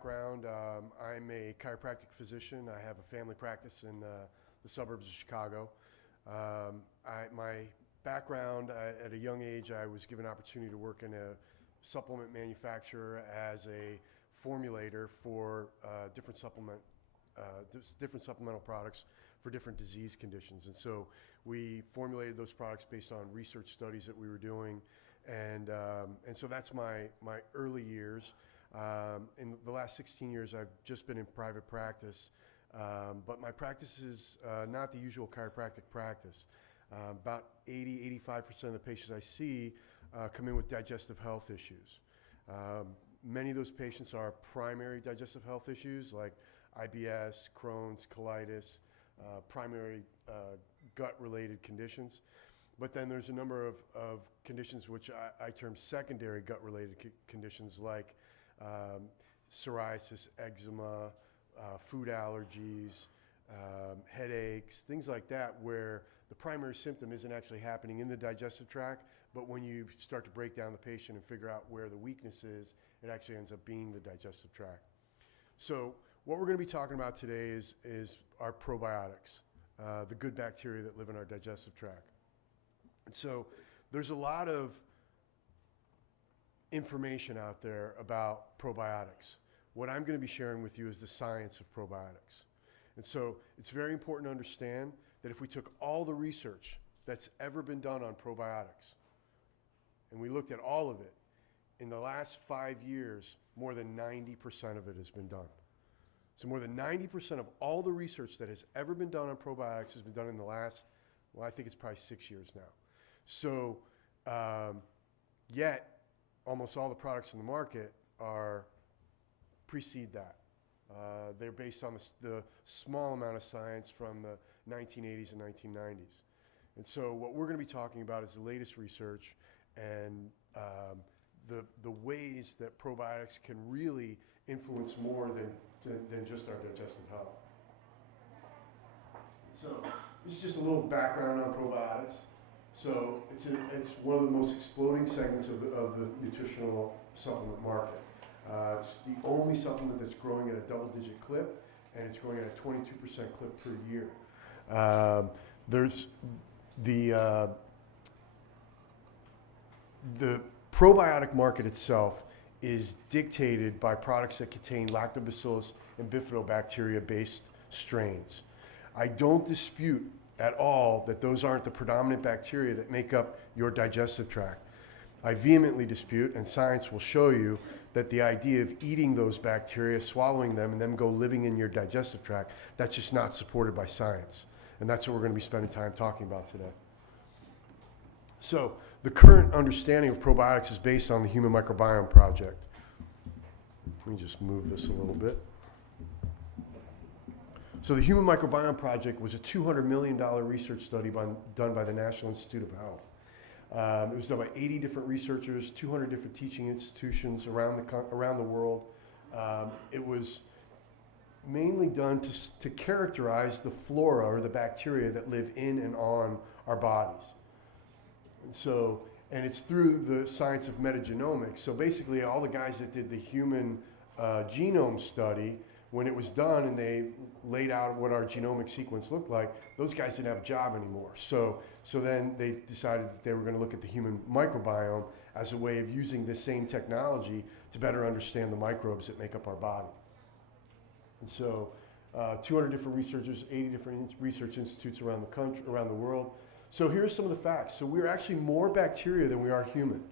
Background, I'm a chiropractic physician. I have a family practice in the suburbs of Chicago. My background, at a young age, I was given an opportunity to work in a supplement manufacturer as a formulator for different supplemental products for different disease conditions. And so we formulated those products based on research studies that we were doing. And so that's my early years. In the last 16 years, I've just been in private practice, but my practice is not the usual chiropractic practice. About 80–85% of the patients I see come in with digestive health issues. Many of those patients are primary digestive health issues like IBS, Crohn's, colitis, primary gut-related conditions. But then there's a number of conditions which I term secondary gut-related conditions like psoriasis, eczema, food allergies, headaches, things like that, where the primary symptom isn't actually happening in the digestive tract, but when you start to break down the patient and figure out where the weakness is, it actually ends up being the digestive tract. So what we're going to be talking about today is our probiotics, the good bacteria that live in our digestive tract. And so there's a lot of information out there about probiotics. What I'm going to be sharing with you is the science of probiotics. And so it's very important to understand that if we took all the research that's ever been done on probiotics and we looked at all of it, in the last 5 years, more than 90% of it has been done. So more than 90% of all the research that has ever been done on probiotics has been done in the last, well, I think it's probably 6 years now. So yet, almost all the products in the market precede that. They're based on the small amount of science from the 1980s and 1990s. And so what we're going to be talking about is the latest research and the ways that probiotics can really influence more than just our digestive health. So this is just a little background on probiotics. So it's one of the most exploding segments of the nutritional supplement market. It's the only supplement that's growing at a double-digit clip, and it's growing at a 22% clip per year. There's the probiotic market itself is dictated by products that contain lactobacillus and bifidobacteria-based strains. I don't dispute at all that those aren't the predominant bacteria that make up your digestive tract. I vehemently dispute, and science will show you, that the idea of eating those bacteria, swallowing them, and them go living in your digestive tract, that's just not supported by science. And that's what we're going to be spending time talking about today. So the current understanding of probiotics is based on the Human Microbiome Project. Let me just move this a little bit. So the Human Microbiome Project was a $200 million research study done by the National Institute of Health. It was done by 80 different researchers, 200 different teaching institutions around the world. It was mainly done to characterize the flora or the bacteria that live in and on our bodies. And it's through the science of metagenomics. So basically all the guys that did the human genome study, when it was done and they laid out what our genomic sequence looked like, those guys didn't have a job anymore. So then they decided that they were going to look at the human microbiome as a way of using this same technology to better understand the microbes that make up our body. And so 200 different researchers, 80 different research institutes around the country, around the world. So here are some of the facts. So we're actually more bacteria than we are human.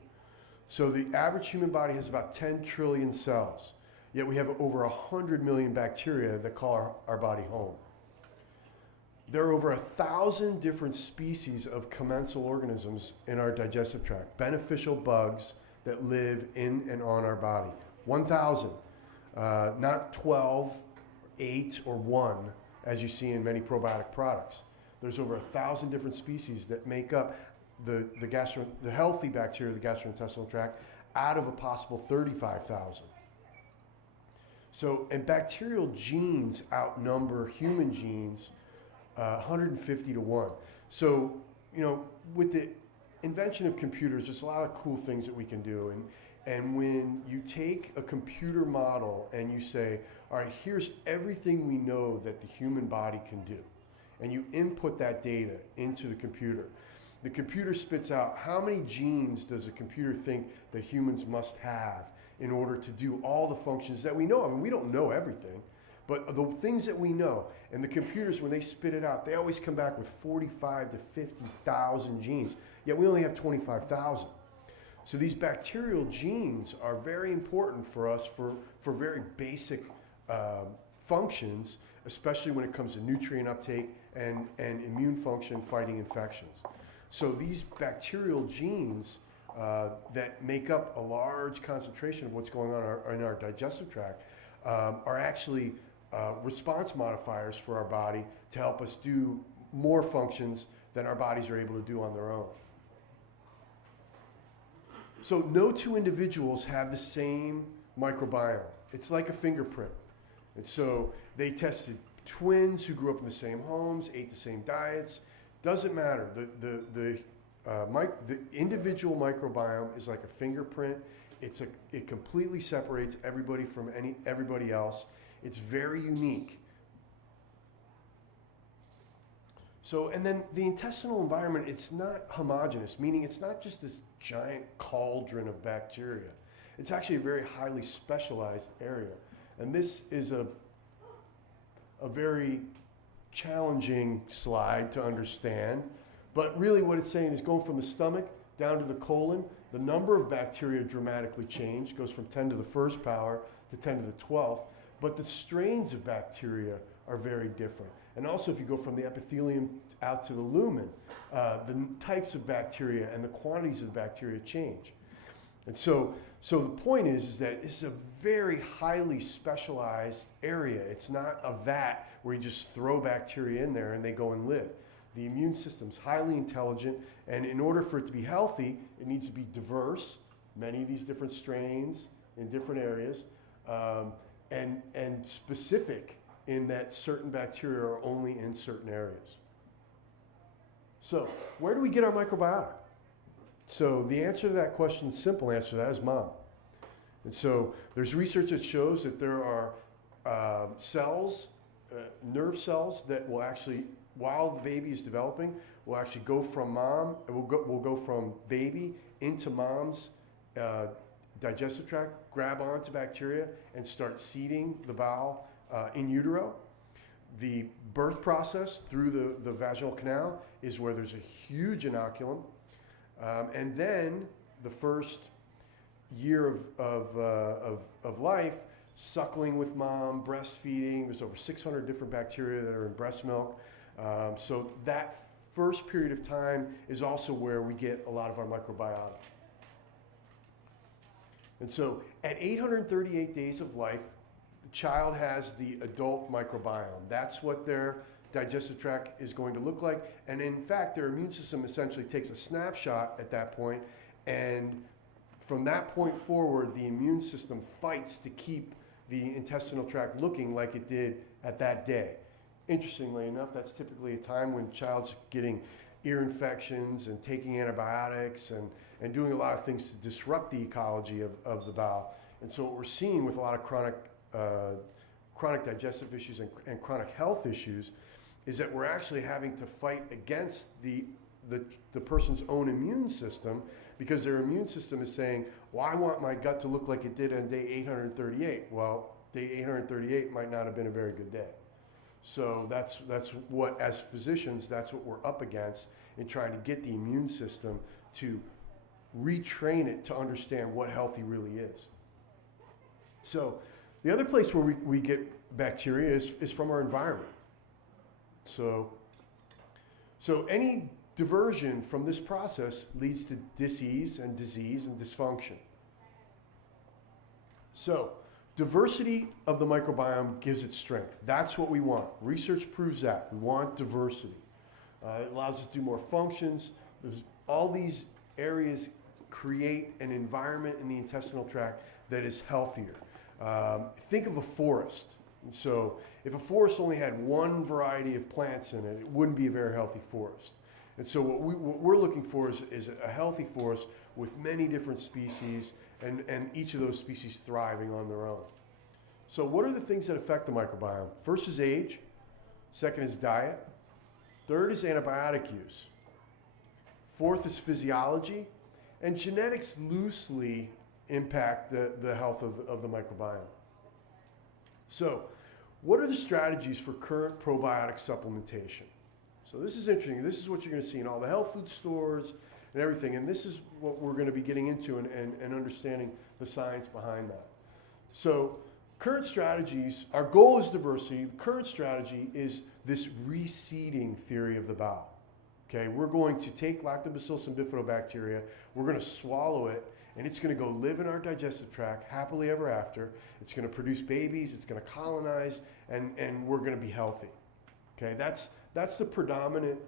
So the average human body has about 10 trillion cells. Yet we have over 100 million bacteria that call our body home. There are over 1,000 different species of commensal organisms in our digestive tract, beneficial bugs that live in and on our body. 1,000, not 12, 8, or 1, as you see in many probiotic products. There's over 1,000 different species that make up the healthy bacteria of the gastrointestinal tract out of a possible 35,000. So, and bacterial genes outnumber human genes 150 to 1. So, with the invention of computers, there's a lot of cool things that we can do. And when you take a computer model and you say, all right, here's everything we know that the human body can do, and you input that data into the computer spits out how many genes does a computer think that humans must have in order to do all the functions that we know of. And we don't know everything, but the things that we know, and the computers, when they spit it out, they always come back with 45 to 50,000 genes, yet we only have 25,000. So these bacterial genes are very important for us for very basic functions, especially when it comes to nutrient uptake and immune function fighting infections. So these bacterial genes that make up a large concentration of what's going on in our digestive tract are actually response modifiers for our body to help us do more functions than our bodies are able to do on their own. So no two individuals have the same microbiome. It's like a fingerprint. And so they tested twins who grew up in the same homes, ate the same diets. Doesn't matter. The individual microbiome is like a fingerprint. It completely separates everybody from everybody else. It's very unique. So, and then the intestinal environment, it's not homogeneous, meaning it's not just this giant cauldron of bacteria. It's actually a very highly specialized area. And this is a very challenging slide to understand. But really what it's saying is going from the stomach down to the colon, the number of bacteria dramatically changed, goes from 10 to the first power to 10 to the 12th. But the strains of bacteria are very different. And also if you go from the epithelium out to the lumen, the types of bacteria and the quantities of bacteria change. And so the point is that this is a very highly specialized area. It's not a vat where you just throw bacteria in there and they go and live. The immune system's highly intelligent, and in order for it to be healthy, it needs to be diverse, many of these different strains in different areas, and specific in that certain bacteria are only in certain areas. So where do we get our microbiota? So the answer to that question, the simple answer to that is mom. And so there's research that shows that there are cells, nerve cells that will actually, while the baby is developing, will actually go from mom, will go from baby into mom's digestive tract, grab onto bacteria, and start seeding the bowel in utero. The birth process through the vaginal canal is where there's a huge inoculum. And then the first year of life, suckling with mom, breastfeeding. There's over 600 different bacteria that are in breast milk. So that first period of time is also where we get a lot of our microbiota. And so at 838 days of life, the child has the adult microbiome. That's what their digestive tract is going to look like. And in fact, their immune system essentially takes a snapshot at that point, and from that point forward, the immune system fights to keep the intestinal tract looking like it did at that day. Interestingly enough, that's typically a time when child's getting ear infections and taking antibiotics and doing a lot of things to disrupt the ecology of the bowel. And so what we're seeing with a lot of chronic digestive issues and chronic health issues is that we're actually having to fight against the person's own immune system, because their immune system is saying, well, I want my gut to look like it did on day 838. Well, day 838 might not have been a very good day. So that's what, as physicians, that's what we're up against in trying to get the immune system to retrain it to understand what healthy really is. So the other place where we get bacteria is from our environment. So any diversion from this process leads to disease and dysfunction. So diversity of the microbiome gives it strength. That's what we want. Research proves that. We want diversity. It allows us to do more functions. All these areas create an environment in the intestinal tract that is healthier. Think of a forest. And so if a forest only had one variety of plants in it, it wouldn't be a very healthy forest. And so what we're looking for is a healthy forest with many different species and each of those species thriving on their own. So what are the things that affect the microbiome? First is age, second is diet, third is antibiotic use, fourth is physiology, and genetics loosely impact the health of the microbiome. So what are the strategies for current probiotic supplementation? So this is interesting. This is what you're going to see in all the health food stores and everything, and this is what we're going to be getting into and understanding the science behind that. So current strategies, our goal is diversity. The current strategy is this receding theory of the bowel. Okay, we're going to take Lactobacillus and bifidobacteria, we're going to swallow it, and it's going to go live in our digestive tract happily ever after. It's going to produce babies, it's going to colonize, and we're going to be healthy. Okay, that's the predominant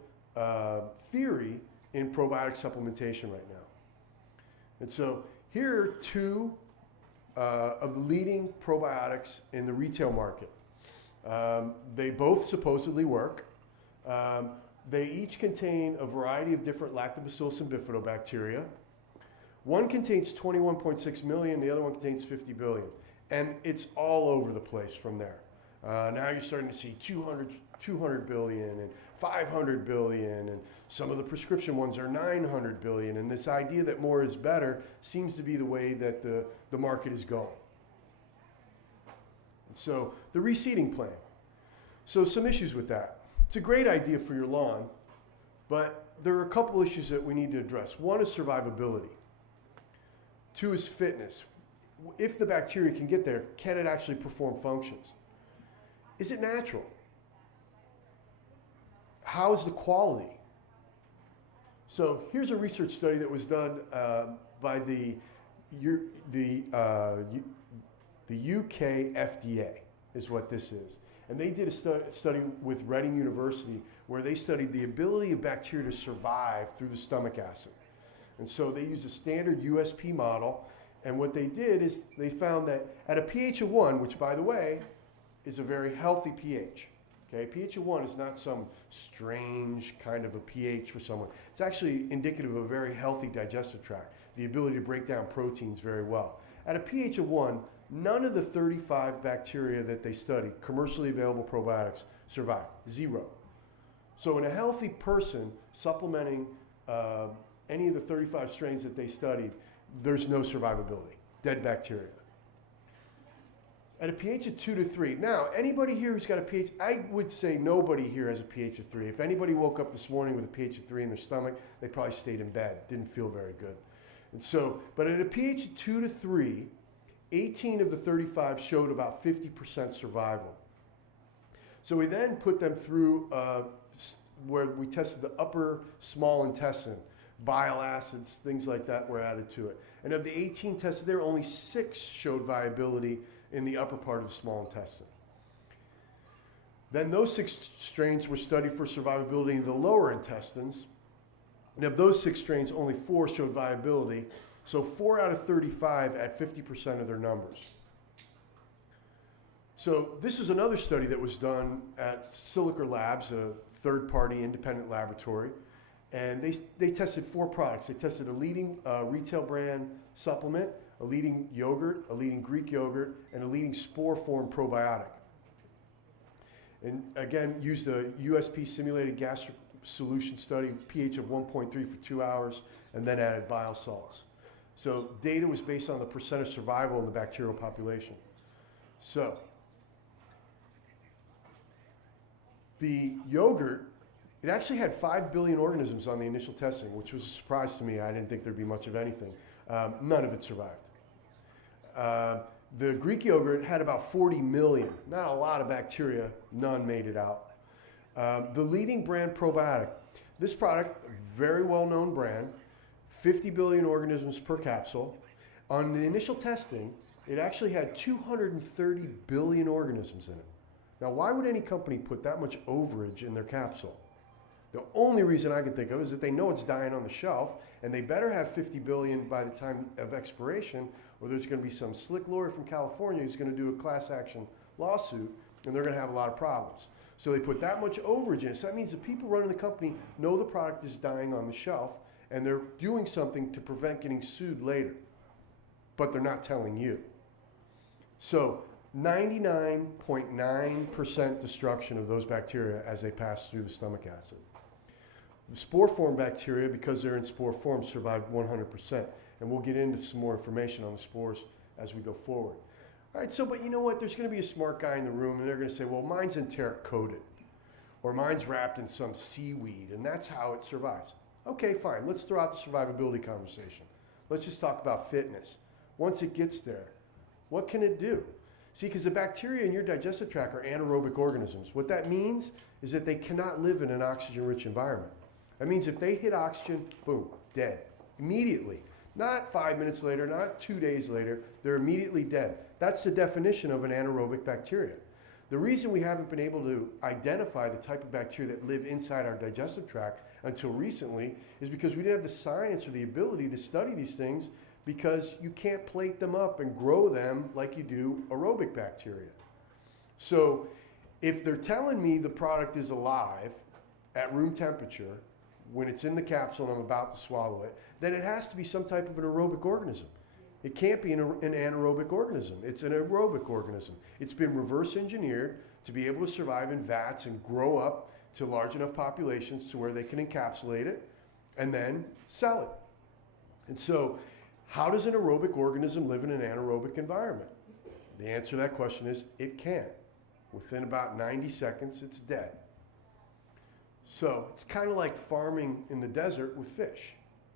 theory in probiotic supplementation right now. And so here are two of the leading probiotics in the retail market. They both supposedly work. They each contain a variety of different Lactobacillus and bifidobacteria. One contains 21.6 million, the other one contains 50 billion. And it's all over the place from there. Now you're starting to see 200 billion and 500 billion, and some of the prescription ones are 900 billion. And this idea that more is better seems to be the way that the market is going. So the reseeding plan. So some issues with that. It's a great idea for your lawn, but there are a couple issues that we need to address. One is survivability. Two is fitness. If the bacteria can get there, can it actually perform functions? Is it natural? How is the quality? So here's a research study that was done by the UK FDA, is what this is. And they did a study with Reading University where they studied the ability of bacteria to survive through the stomach acid. And so they used a standard USP model, and what they did is they found that at a pH of 1, which by the way is a very healthy pH, okay? pH of 1 is not some strange kind of a pH for someone. It's actually indicative of a very healthy digestive tract, the ability to break down proteins very well. At a pH of 1, none of the 35 bacteria that they studied, commercially available probiotics, survived. 0. So in a healthy person supplementing any of the 35 strains that they studied, there's no survivability, dead bacteria. At a pH of 2 to 3, now anybody here who's got a pH, I would say nobody here has a pH of 3. If anybody woke up this morning with a pH of 3 in their stomach, they probably stayed in bed, didn't feel very good. And so, but at a pH of 2 to 3, 18 of the 35 showed about 50% survival. So we then put them through where we tested the upper small intestine, bile acids, things like that were added to it. And of the 18 tested there, only 6 showed viability in the upper part of the small intestine. Then those 6 strains were studied for survivability in the lower intestines. And of those 6 strains, only 4 showed viability. So 4 out of 35 at 50% of their numbers. So this is another study that was done at Silica Labs, a third-party independent laboratory. And they tested 4 products. They tested a leading retail brand supplement, a leading yogurt, a leading Greek yogurt, and a leading spore-form probiotic. And again, used a USP simulated gastric solution study, pH of 1.3 for 2 hours, and then added bile salts. So data was based on the percent of survival in the bacterial population. So the yogurt, it actually had 5 billion organisms on the initial testing, which was a surprise to me. I didn't think there'd be much of anything. None of it survived. The Greek yogurt had about 40 million. Not a lot of bacteria, none made it out. The leading brand probiotic, this product, very well-known brand, 50 billion organisms per capsule. On the initial testing, it actually had 230 billion organisms in it. Now, why would any company put that much overage in their capsule? The only reason I can think of is that they know it's dying on the shelf, and they better have 50 billion by the time of expiration, or there's going to be some slick lawyer from California who's going to do a class action lawsuit, and they're going to have a lot of problems. So they put that much overage in. So that means the people running the company know the product is dying on the shelf, and they're doing something to prevent getting sued later, but they're not telling you. So 99.9% destruction of those bacteria as they pass through the stomach acid. The spore form bacteria, because they're in spore form, survive 100%. And we'll get into some more information on the spores as we go forward. All right, so, but you know what? There's going to be a smart guy in the room, and they're going to say, well, mine's enteric coated, or mine's wrapped in some seaweed, and that's how it survives. Okay, fine. Let's throw out the survivability conversation. Let's just talk about fitness. Once it gets there, what can it do? See, because the bacteria in your digestive tract are anaerobic organisms. What that means is that they cannot live in an oxygen-rich environment. That means if they hit oxygen, boom, dead. Immediately. Not 5 minutes later, not 2 days later, they're immediately dead. That's the definition of an anaerobic bacteria. The reason we haven't been able to identify the type of bacteria that live inside our digestive tract until recently is because we didn't have the science or the ability to study these things, because you can't plate them up and grow them like you do aerobic bacteria. So if they're telling me the product is alive at room temperature, when it's in the capsule and I'm about to swallow it, then it has to be some type of an aerobic organism. It can't be an anaerobic organism. It's an aerobic organism. It's been reverse engineered to be able to survive in vats and grow up to large enough populations to where they can encapsulate it and then sell it. And so, how does an aerobic organism live in an anaerobic environment? The answer to that question is it can't. Within about 90 seconds, it's dead. So it's kind of like farming in the desert with fish,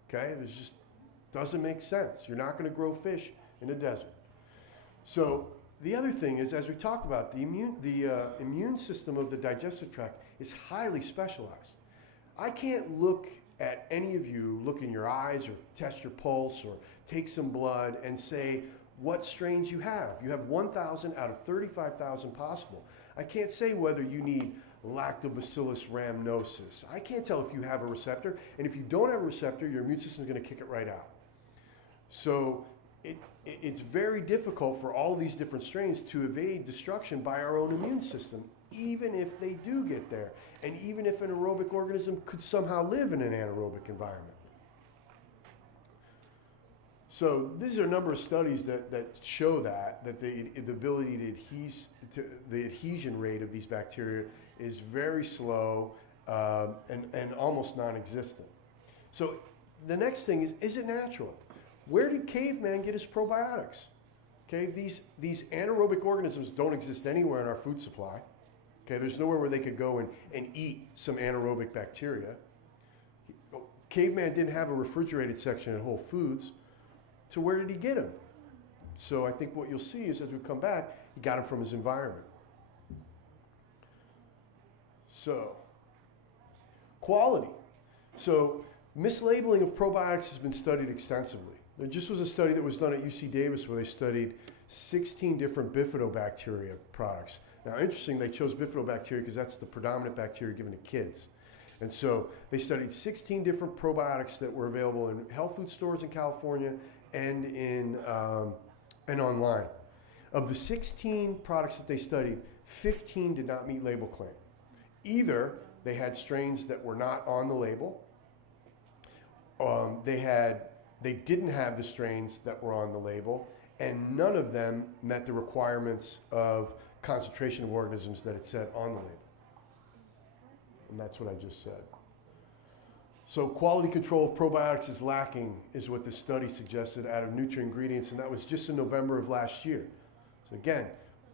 okay? It just doesn't make sense. You're not going to grow fish in a desert. So the other thing is, as we talked about, the immune system of the digestive tract is highly specialized. I can't look at any of you, look in your eyes or test your pulse or take some blood and say what strains you have. You have 1,000 out of 35,000 possible. I can't say whether you need Lactobacillus rhamnosus. I can't tell if you have a receptor, and if you don't have a receptor, your immune system is going to kick it right out. So it's very difficult for all these different strains to evade destruction by our own immune system, even if they do get there, and even if an aerobic organism could somehow live in an anaerobic environment. So these are a number of studies that show that the ability the adhesion rate of these bacteria is very slow and almost non-existent. So the next thing is it natural? Where did caveman get his probiotics? Okay, these anaerobic organisms don't exist anywhere in our food supply. Okay, there's nowhere where they could go and eat some anaerobic bacteria. Caveman didn't have a refrigerated section at Whole Foods, so where did he get them? So I think what you'll see is, as we come back, he got them from his environment. So, quality. So, mislabeling of probiotics has been studied extensively. There just was a study that was done at UC Davis where they studied 16 different bifidobacteria products. Now, interesting, they chose bifidobacteria because that's the predominant bacteria given to kids. And so they studied 16 different probiotics that were available in health food stores in California and and online. Of the 16 products that they studied, 15 did not meet label claim. Either they had strains that were not on the label, they didn't have the strains that were on the label, and none of them met the requirements of concentration of organisms that it said on the label. And that's what I just said. So quality control of probiotics is lacking, is what this study suggested, out of nutrient ingredients, and that was just in November of last year. So again,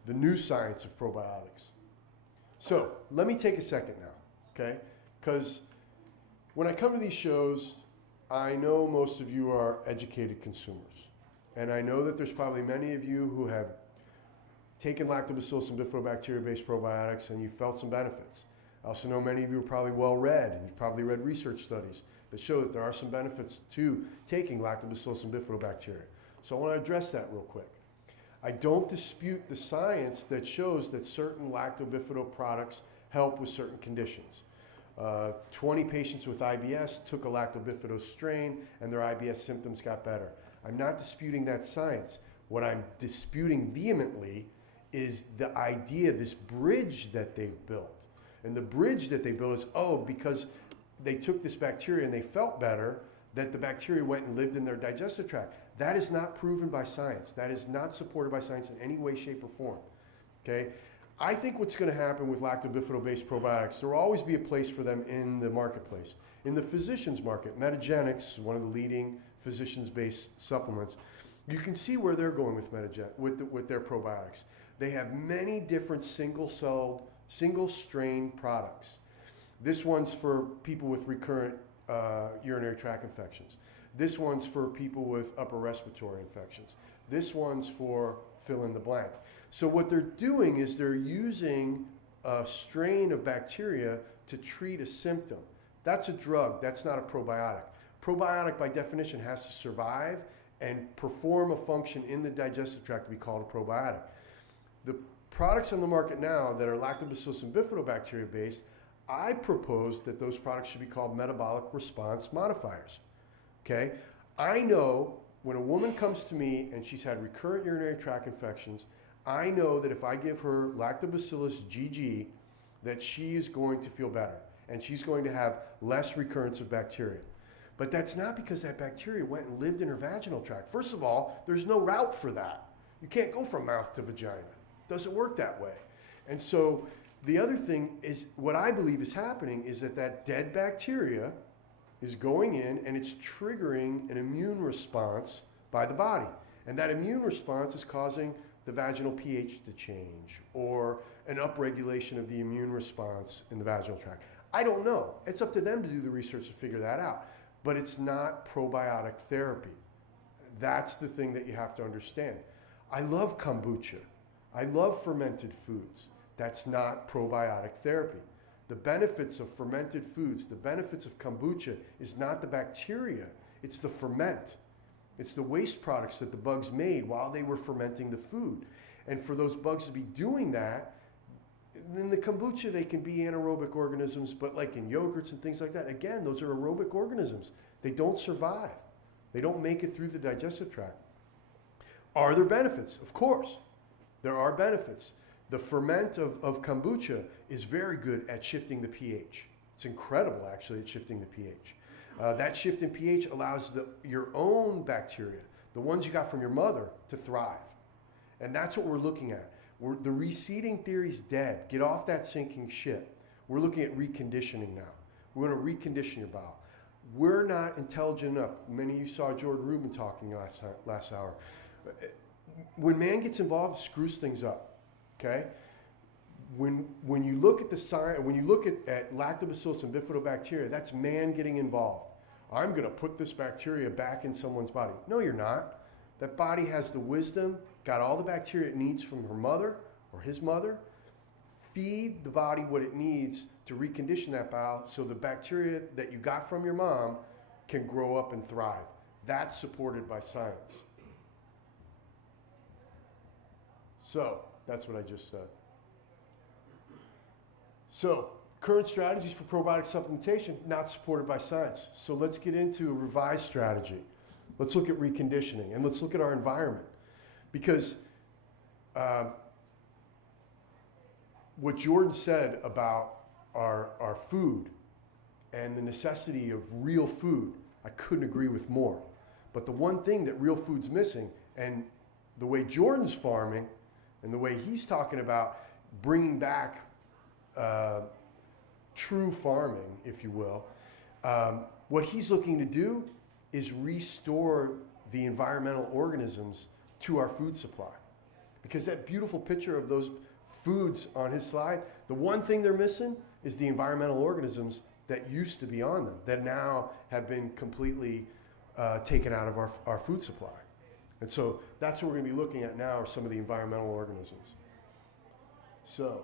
the new science of probiotics. So let me take a second now, okay? Because when I come to these shows, I know most of you are educated consumers. And I know that there's probably many of you who have taken lactobacillus and bifidobacteria-based probiotics and you felt some benefits. I also know many of you are probably well-read, and you've probably read research studies that show that there are some benefits to taking lactobacillus and bifidobacteria. So I want to address that real quick. I don't dispute the science that shows that certain lactobifido products help with certain conditions. 20 patients with IBS took a lactobifido strain and their IBS symptoms got better. I'm not disputing that science. What I'm disputing vehemently is the idea, this bridge that they've built. And the bridge that they built is, oh, because they took this bacteria and they felt better, that the bacteria went and lived in their digestive tract. That is not proven by science. That is not supported by science in any way, shape, or form. Okay? I think what's going to happen with lactobifidobased probiotics, there will always be a place for them in the marketplace. In the physician's market, Metagenics, one of the leading physicians-based supplements, you can see where they're going with their probiotics. They have many different single-celled, single-strain products. This one's for people with recurrent urinary tract infections. This one's for people with upper respiratory infections. This one's for fill in the blank. So what they're doing is they're using a strain of bacteria to treat a symptom. That's a drug, that's not a probiotic. Probiotic by definition has to survive and perform a function in the digestive tract to be called a probiotic. The products on the market now that are lactobacillus and bifidobacteria based, I propose that those products should be called metabolic response modifiers. Okay? I know when a woman comes to me and she's had recurrent urinary tract infections, I know that if I give her lactobacillus GG, that she is going to feel better and she's going to have less recurrence of bacteria. But that's not because that bacteria went and lived in her vaginal tract. First of all, there's no route for that. You can't go from mouth to vagina. It doesn't work that way. And so the other thing is, what I believe is happening is that dead bacteria is going in and it's triggering an immune response by the body. And that immune response is causing the vaginal pH to change or an upregulation of the immune response in the vaginal tract. I don't know. It's up to them to do the research to figure that out. But it's not probiotic therapy. That's the thing that you have to understand. I love kombucha. I love fermented foods. That's not probiotic therapy. The benefits of fermented foods, the benefits of kombucha is not the bacteria, it's the ferment. It's the waste products that the bugs made while they were fermenting the food. And for those bugs to be doing that, in the kombucha they can be anaerobic organisms, but like in yogurts and things like that, again, those are aerobic organisms. They don't survive. They don't make it through the digestive tract. Are there benefits? Of course, there are benefits. The ferment of kombucha is very good at shifting the pH. It's incredible, actually, at shifting the pH. That shift in pH allows your own bacteria, the ones you got from your mother, to thrive. And that's what we're looking at. The receding theory's dead. Get off that sinking ship. We're looking at reconditioning now. We're going to recondition your bowel. We're not intelligent enough. Many of you saw Jordan Rubin talking last hour. When man gets involved, it screws things up. Okay? When you look at the science, when you look at lactobacillus and bifidobacteria, that's man getting involved. I'm going to put this bacteria back in someone's body. No, you're not. That body has the wisdom, got all the bacteria it needs from her mother or his mother. Feed the body what it needs to recondition that bowel so the bacteria that you got from your mom can grow up and thrive. That's supported by science. So, that's what I just said. So, current strategies for probiotic supplementation, not supported by science. So let's get into a revised strategy. Let's look at reconditioning and let's look at our environment. Because what Jordan said about our food and the necessity of real food, I couldn't agree with more. But the one thing that real food's missing, and the way Jordan's farming and the way he's talking about bringing back true farming, if you will, what he's looking to do is restore the environmental organisms to our food supply. Because that beautiful picture of those foods on his slide, the one thing they're missing is the environmental organisms that used to be on them, that now have been completely taken out of our food supply. And so that's what we're going to be looking at now, are some of the environmental organisms. So,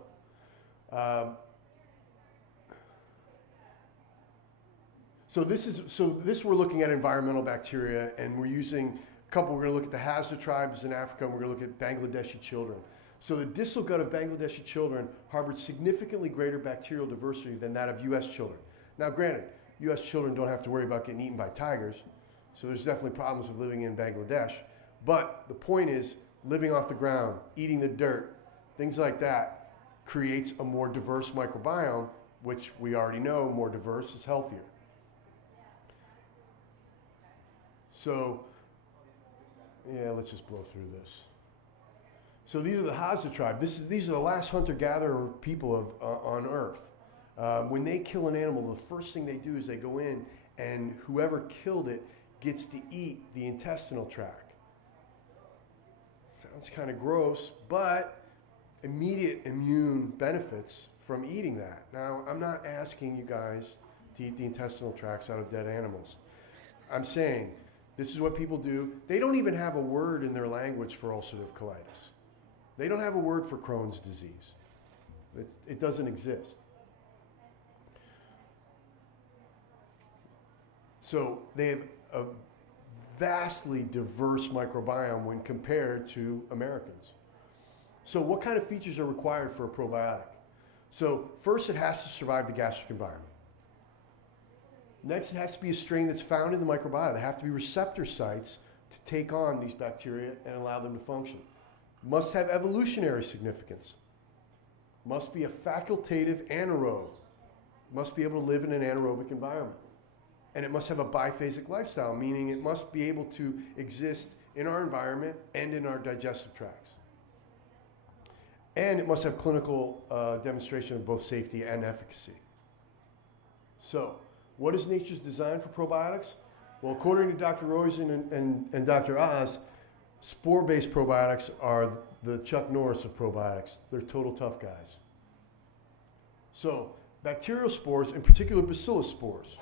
this we're looking at environmental bacteria, and we're using a couple. We're going to look at the Hosta tribes in Africa, and we're going to look at Bangladeshi children. So the distal gut of Bangladeshi children harbored significantly greater bacterial diversity than that of U.S. children. Now, granted, U.S. children don't have to worry about getting eaten by tigers, so there's definitely problems with living in Bangladesh. But the point is, living off the ground, eating the dirt, things like that, creates a more diverse microbiome, which we already know more diverse is healthier. So, yeah, let's just blow through this. So these are the Hosta Tribe. These are the last hunter-gatherer people on Earth. When they kill an animal, the first thing they do is they go in, and whoever killed it gets to eat the intestinal tract. Sounds kind of gross, but immediate immune benefits from eating that. Now, I'm not asking you guys to eat the intestinal tracts out of dead animals. I'm saying this is what people do. They don't even have a word in their language for ulcerative colitis. They don't have a word for Crohn's disease. It doesn't exist. So they have a vastly diverse microbiome when compared to Americans. So what kind of features are required for a probiotic? So first, it has to survive the gastric environment. Next, it has to be a strain that's found in the microbiota. There have to be receptor sites to take on these bacteria and allow them to function. Must have evolutionary significance. Must be a facultative anaerobe. Must be able to live in an anaerobic environment. And it must have a biphasic lifestyle, meaning it must be able to exist in our environment and in our digestive tracts. And it must have clinical demonstration of both safety and efficacy. So, what is nature's design for probiotics? Well, according to Dr. Roizen and Dr. Oz, spore-based probiotics are the Chuck Norris of probiotics. They're total tough guys. So, bacterial spores, in particular Bacillus spores,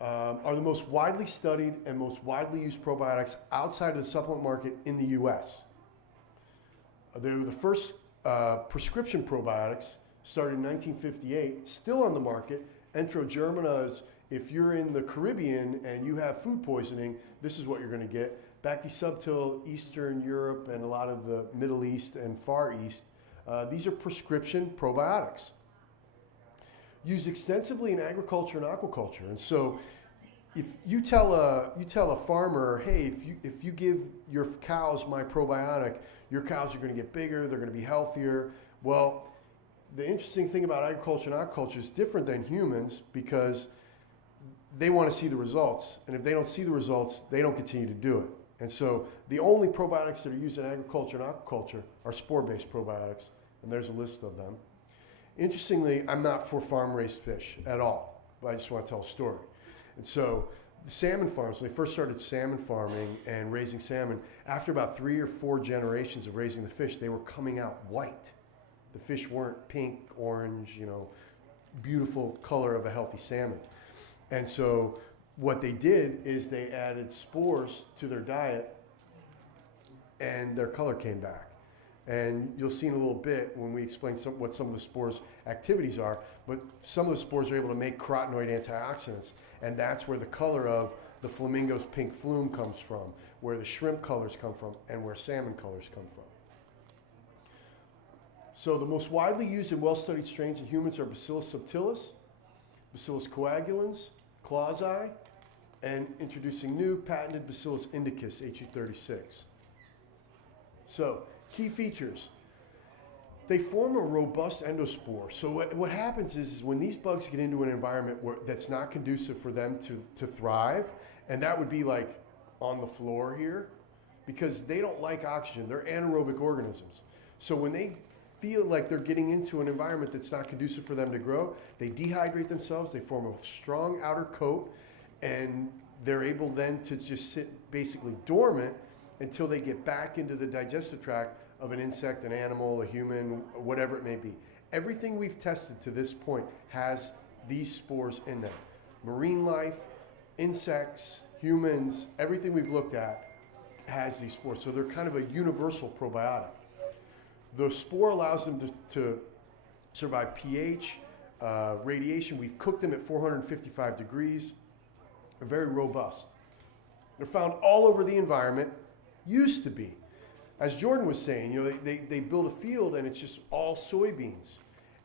are the most widely studied and most widely used probiotics outside of the supplement market in the US. They were the first prescription probiotics, started in 1958, still on the market. Enterogermina is, if you're in the Caribbean and you have food poisoning, this is what you're going to get. Bactisubtil, Eastern Europe, and a lot of the Middle East and Far East, these are prescription probiotics. Used extensively in agriculture and aquaculture. And so if you tell a farmer, hey, if you give your cows my probiotic, your cows are going to get bigger, they're going to be healthier. Well, the interesting thing about agriculture and aquaculture is different than humans because they want to see the results. And if they don't see the results, they don't continue to do it. And so the only probiotics that are used in agriculture and aquaculture are spore-based probiotics, and there's a list of them. Interestingly, I'm not for farm-raised fish at all, but I just want to tell a story. And so the salmon farms, when they first started salmon farming and raising salmon, after about 3 or 4 generations of raising the fish, they were coming out white. The fish weren't pink, orange, beautiful color of a healthy salmon. And so what they did is they added spores to their diet and their color came back. And you'll see in a little bit when we explain what some of the spores' activities are, but some of the spores are able to make carotenoid antioxidants, and that's where the color of the flamingo's pink flume comes from, where the shrimp colors come from, and where salmon colors come from. So the most widely used and well-studied strains in humans are Bacillus subtilis, Bacillus coagulans, clausi, and introducing new patented Bacillus indicus, HU36. So, key features. They form a robust endospore. So what happens is when these bugs get into an environment that's not conducive for them to thrive, and that would be like on the floor here, because they don't like oxygen. They're anaerobic organisms. So when they feel like they're getting into an environment that's not conducive for them to grow, they dehydrate themselves, they form a strong outer coat, and they're able then to just sit basically dormant until they get back into the digestive tract of an insect, an animal, a human, whatever it may be. Everything we've tested to this point has these spores in them. Marine life, insects, humans, everything we've looked at has these spores. So they're kind of a universal probiotic. The spore allows them to survive pH, radiation. We've cooked them at 455 degrees. They're very robust. They're found all over the environment. Used to be. As Jordan was saying, they build a field and it's just all soybeans.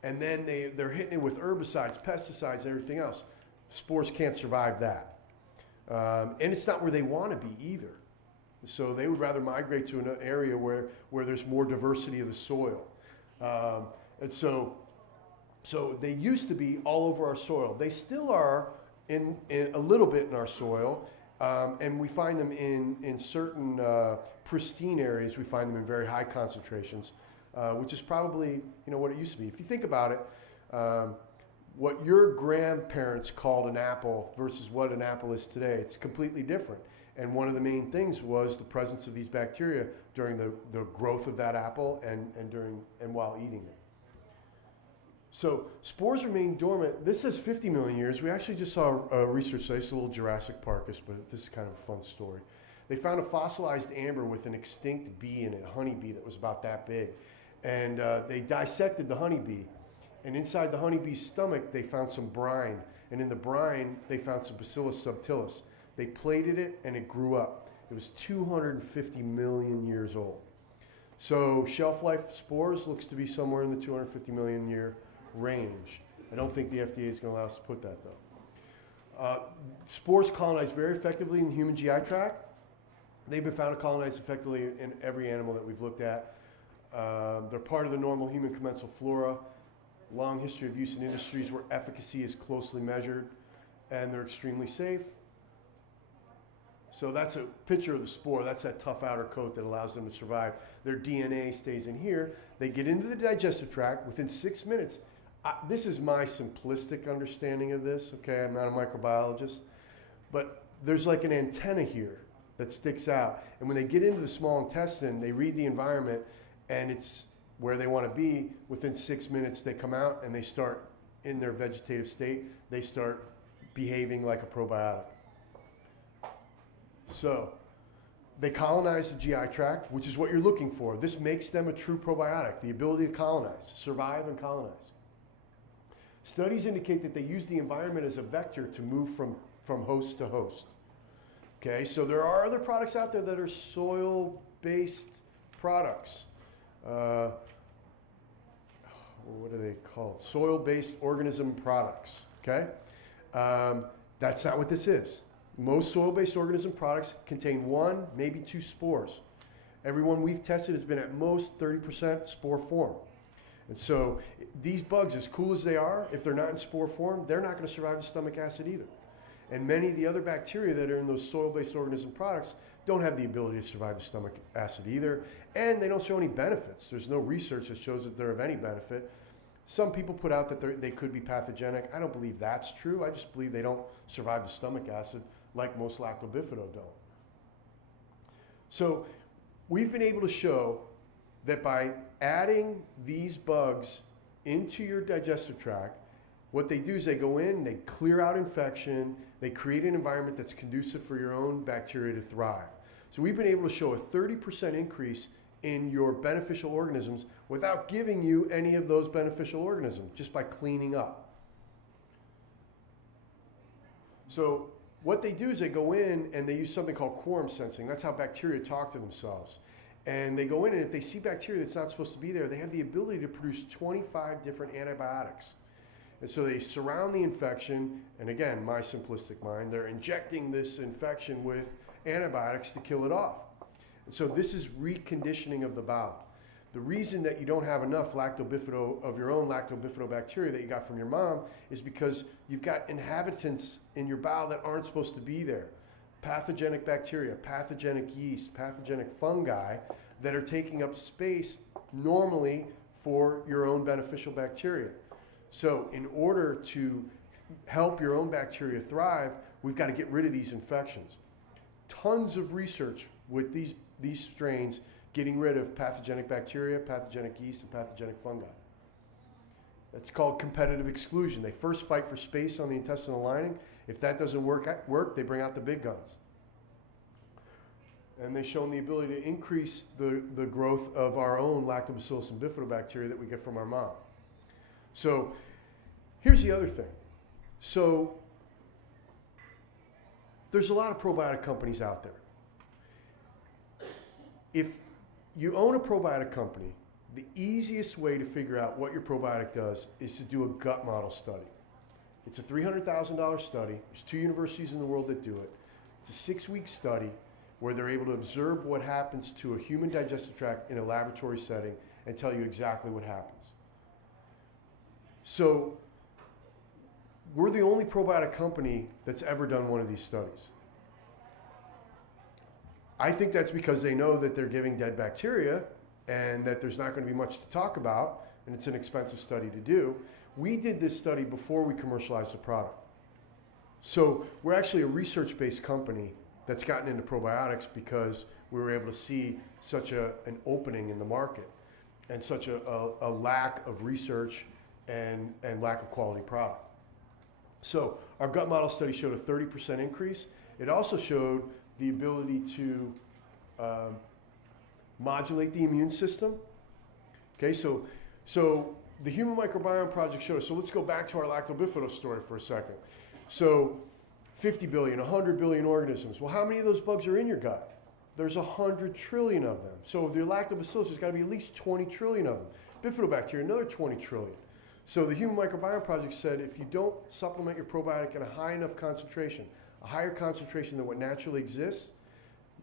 And then they're hitting it with herbicides, pesticides, and everything else. Spores can't survive that. And it's not where they want to be either. So they would rather migrate to an area where there's more diversity of the soil. And so they used to be all over our soil. They still are in a little bit in our soil. And we find them in certain pristine areas. We find them in very high concentrations, which is probably what it used to be. If you think about it, what your grandparents called an apple versus what an apple is today, it's completely different. And one of the main things was the presence of these bacteria during the growth of that apple and while eating it. So spores remain dormant. This says 50 million years. We actually just saw a research study. It's a little Jurassic Parkus, but this is kind of a fun story. They found a fossilized amber with an extinct bee in it, a honeybee that was about that big. And they dissected the honeybee. And inside the honeybee's stomach, they found some brine. And in the brine, they found some Bacillus subtilis. They plated it, and it grew up. It was 250 million years old. So ShelfLife Spores looks to be somewhere in the 250 million year range. I don't think the FDA is going to allow us to put that, though. Spores colonize very effectively in the human GI tract. They've been found to colonize effectively in every animal that we've looked at. They're part of the normal human commensal flora. Long history of use in industries where efficacy is closely measured, and they're extremely safe. So that's a picture of the spore. That's that tough outer coat that allows them to survive. Their DNA stays in here. They get into the digestive tract within 6 minutes. This is my simplistic understanding of this, okay? I'm not a microbiologist. But there's like an antenna here that sticks out. And when they get into the small intestine, they read the environment, and it's where they want to be. Within 6 minutes, they come out, and they start in their vegetative state. They start behaving like a probiotic. So they colonize the GI tract, which is what you're looking for. This makes them a true probiotic, the ability to colonize, survive and colonize. Studies indicate that they use the environment as a vector to move from host to host. Okay, so there are other products out there that are soil-based products. What are they called? Soil-based organism products, okay? That's not what this is. Most soil-based organism products contain 1, maybe 2 spores. Every one we've tested has been at most 30% spore form. And so these bugs, as cool as they are, if they're not in spore form, they're not going to survive the stomach acid either. And many of the other bacteria that are in those soil-based organism products don't have the ability to survive the stomach acid either, and they don't show any benefits. There's no research that shows that they're of any benefit. Some people put out that they could be pathogenic. I don't believe that's true. I just believe they don't survive the stomach acid like most lactobifida don't. So we've been able to show that by adding these bugs into your digestive tract, what they do is they go in, they clear out infection, they create an environment that's conducive for your own bacteria to thrive. So we've been able to show a 30% increase in your beneficial organisms without giving you any of those beneficial organisms, just by cleaning up. So what they do is they go in and they use something called quorum sensing. That's how bacteria talk to themselves. And they go in, and if they see bacteria that's not supposed to be there, they have the ability to produce 25 different antibiotics. And so they surround the infection, and again, my simplistic mind, they're injecting this infection with antibiotics to kill it off. And so this is reconditioning of the bowel. The reason that you don't have enough lactobifido of your own lactobifidobacteria that you got from your mom is because you've got inhabitants in your bowel that aren't supposed to be there. Pathogenic bacteria, pathogenic yeast, pathogenic fungi that are taking up space normally for your own beneficial bacteria. So in order to help your own bacteria thrive, we've got to get rid of these infections. Tons of research with these strains getting rid of pathogenic bacteria, pathogenic yeast, and pathogenic fungi. That's called competitive exclusion. They first fight for space on the intestinal lining. If that doesn't work, they bring out the big guns. And they've shown the ability to increase the growth of our own lactobacillus and bifidobacteria that we get from our mom. So here's the other thing. So there's a lot of probiotic companies out there. If you own a probiotic company, the easiest way to figure out what your probiotic does is to do a gut model study. It's a $300,000 study. There's 2 universities in the world that do it. It's a 6-week study where they're able to observe what happens to a human digestive tract in a laboratory setting and tell you exactly what happens. So we're the only probiotic company that's ever done one of these studies. I think that's because they know that they're giving dead bacteria and that there's not going to be much to talk about, and it's an expensive study to do. We did this study before we commercialized the product. So we're actually a research-based company that's gotten into probiotics because we were able to see such an opening in the market and such a lack of research and lack of quality product. So our gut model study showed a 30% increase. It also showed the ability to modulate the immune system. Okay, so the Human Microbiome Project showed us. So let's go back to our lactobifidus story for a second. So 50 billion, 100 billion organisms. Well, how many of those bugs are in your gut? There's 100 trillion of them. So if they're lactobacillus, there's got to be at least 20 trillion of them. Bifidobacteria, another 20 trillion. So the Human Microbiome Project said if you don't supplement your probiotic in a high enough concentration, a higher concentration than what naturally exists,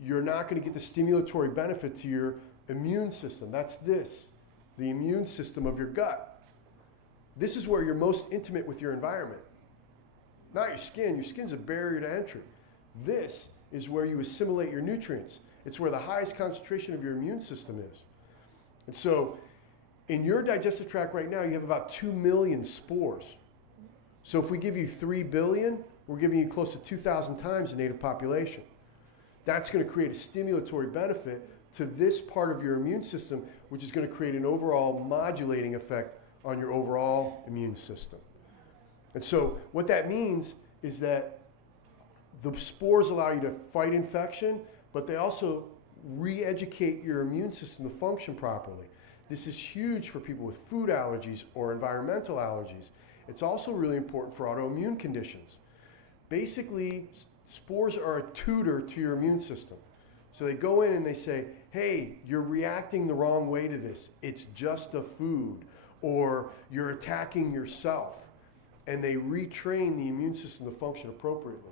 you're not going to get the stimulatory benefit to your immune system. That's this, the immune system of your gut. This is where you're most intimate with your environment. Not your skin. Your skin's a barrier to entry. This is where you assimilate your nutrients. It's where the highest concentration of your immune system is. And so in your digestive tract right now, you have about 2 million spores. So if we give you 3 billion, we're giving you close to 2,000 times the native population. That's going to create a stimulatory benefit to this part of your immune system, which is going to create an overall modulating effect on your overall immune system. And so what that means is that the spores allow you to fight infection, but they also re-educate your immune system to function properly. This is huge for people with food allergies or environmental allergies. It's also really important for autoimmune conditions. Basically, spores are a tutor to your immune system. So they go in and they say, hey, you're reacting the wrong way to this. It's just a food, or you're attacking yourself. And they retrain the immune system to function appropriately.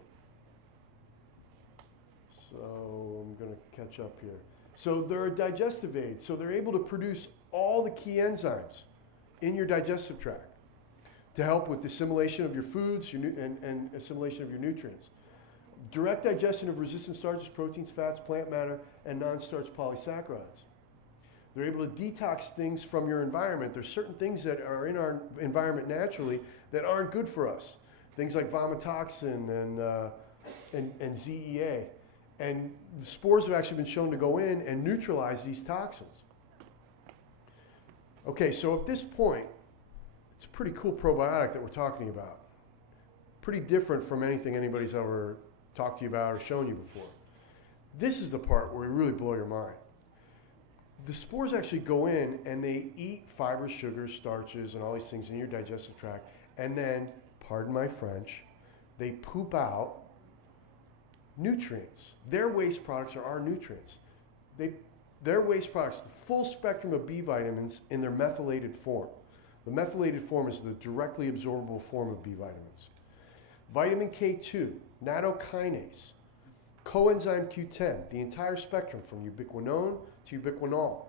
So I'm going to catch up here. So they're a digestive aid. So they're able to produce all the key enzymes in your digestive tract to help with assimilation of your foods and assimilation of your nutrients. Direct digestion of resistant starches, proteins, fats, plant matter, and non-starch polysaccharides. They're able to detox things from your environment. There's certain things that are in our environment naturally that aren't good for us. Things like vomitoxin and ZEA. And the spores have actually been shown to go in and neutralize these toxins. Okay, so at this point, it's a pretty cool probiotic that we're talking about. Pretty different from anything anybody's ever talked to you about or shown you before. This is the part where we really blow your mind. The spores actually go in and they eat fibers, sugars, starches, and all these things in your digestive tract. And then, pardon my French, they poop out nutrients. Their waste products are our nutrients. Their waste products, the full spectrum of B vitamins in their methylated form. The methylated form is the directly absorbable form of B vitamins. Vitamin K2, nattokinase, coenzyme Q10, the entire spectrum from ubiquinone to ubiquinol.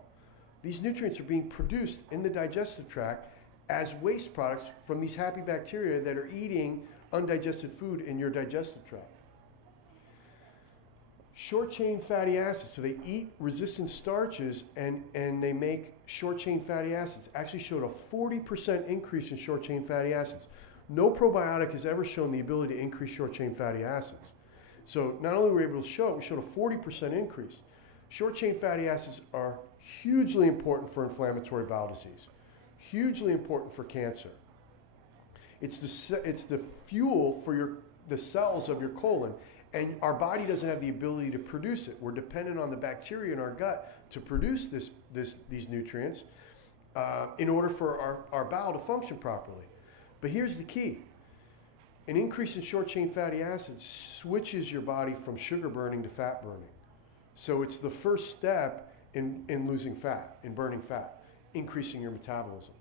These nutrients are being produced in the digestive tract as waste products from these happy bacteria that are eating undigested food in your digestive tract. Short-chain fatty acids, so they eat resistant starches and they make short-chain fatty acids. Actually showed a 40% increase in short-chain fatty acids. No probiotic has ever shown the ability to increase short-chain fatty acids. So not only were we able to show it, we showed a 40% increase. Short-chain fatty acids are hugely important for inflammatory bowel disease, hugely important for cancer. It's the fuel for the cells of your colon, and our body doesn't have the ability to produce it. We're dependent on the bacteria in our gut to produce these nutrients in order for our bowel to function properly. But here's the key. An increase in short-chain fatty acids switches your body from sugar burning to fat burning. So it's the first step in losing fat, in burning fat, increasing your metabolism.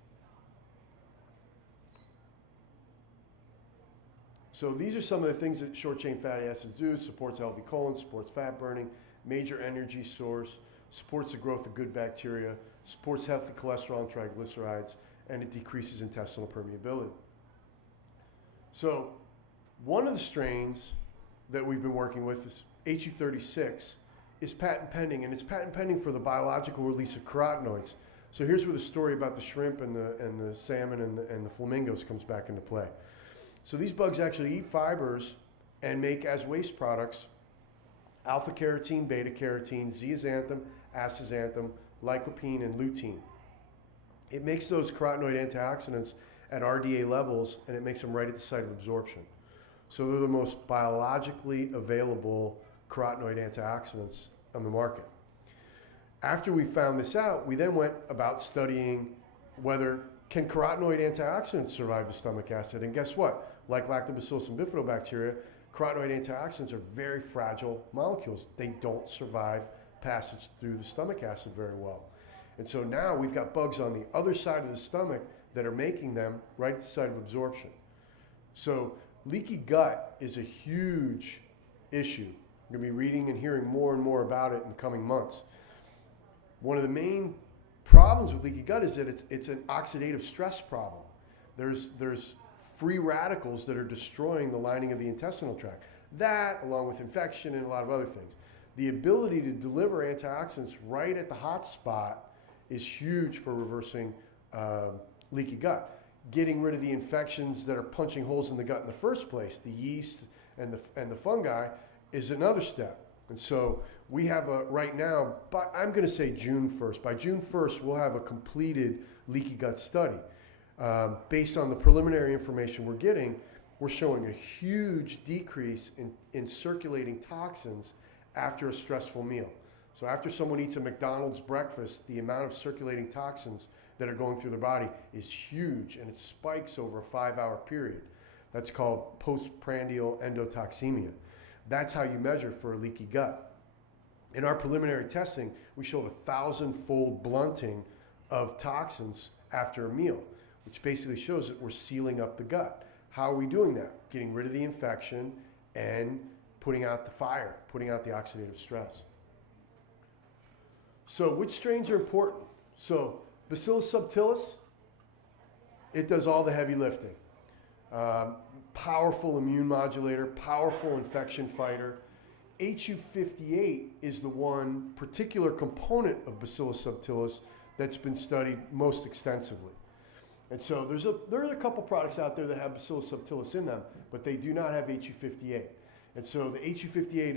So these are some of the things that short-chain fatty acids do. Supports healthy colon, supports fat burning, major energy source, supports the growth of good bacteria, supports healthy cholesterol and triglycerides, and it decreases intestinal permeability. So one of the strains that we've been working with is HU36. is patent pending, and it's patent pending for the biological release of carotenoids. So here's where the story about the shrimp and the salmon and the flamingos comes back into play. So these bugs actually eat fibers and make as waste products alpha carotene, beta carotene, zeaxanthin, astaxanthin, lycopene, and lutein. It makes those carotenoid antioxidants at RDA levels, and it makes them right at the site of absorption. So they're the most biologically available carotenoid antioxidants on the market. After we found this out, we then went about studying whether can carotenoid antioxidants survive the stomach acid. And guess what? Like Lactobacillus and bifidobacteria, carotenoid antioxidants are very fragile molecules. They don't survive passage through the stomach acid very well. And so now we've got bugs on the other side of the stomach that are making them right at the site of absorption. So leaky gut is a huge issue. You're going to be reading and hearing more and more about it in the coming months. One of the main problems with leaky gut is that it's an oxidative stress problem. There's free radicals that are destroying the lining of the intestinal tract. That, along with infection and a lot of other things. The ability to deliver antioxidants right at the hot spot is huge for reversing leaky gut. Getting rid of the infections that are punching holes in the gut in the first place, the yeast and the fungi, is another step. And so we have right now, but I'm going to say June 1st. By June 1st, we'll have a completed leaky gut study. Based on the preliminary information we're getting, we're showing a huge decrease in circulating toxins after a stressful meal. So after someone eats a McDonald's breakfast, the amount of circulating toxins that are going through their body is huge, and it spikes over a 5-hour period. That's called postprandial endotoxemia. That's how you measure for a leaky gut. In our preliminary testing, we showed 1,000-fold blunting of toxins after a meal, which basically shows that we're sealing up the gut. How are we doing that? Getting rid of the infection and putting out the fire, putting out the oxidative stress. So which strains are important? So Bacillus subtilis, it does all the heavy lifting. Powerful immune modulator, powerful infection fighter. HU58 is the one particular component of Bacillus subtilis that's been studied most extensively. And so there are a couple products out there that have Bacillus subtilis in them, but they do not have HU58. And so the HU58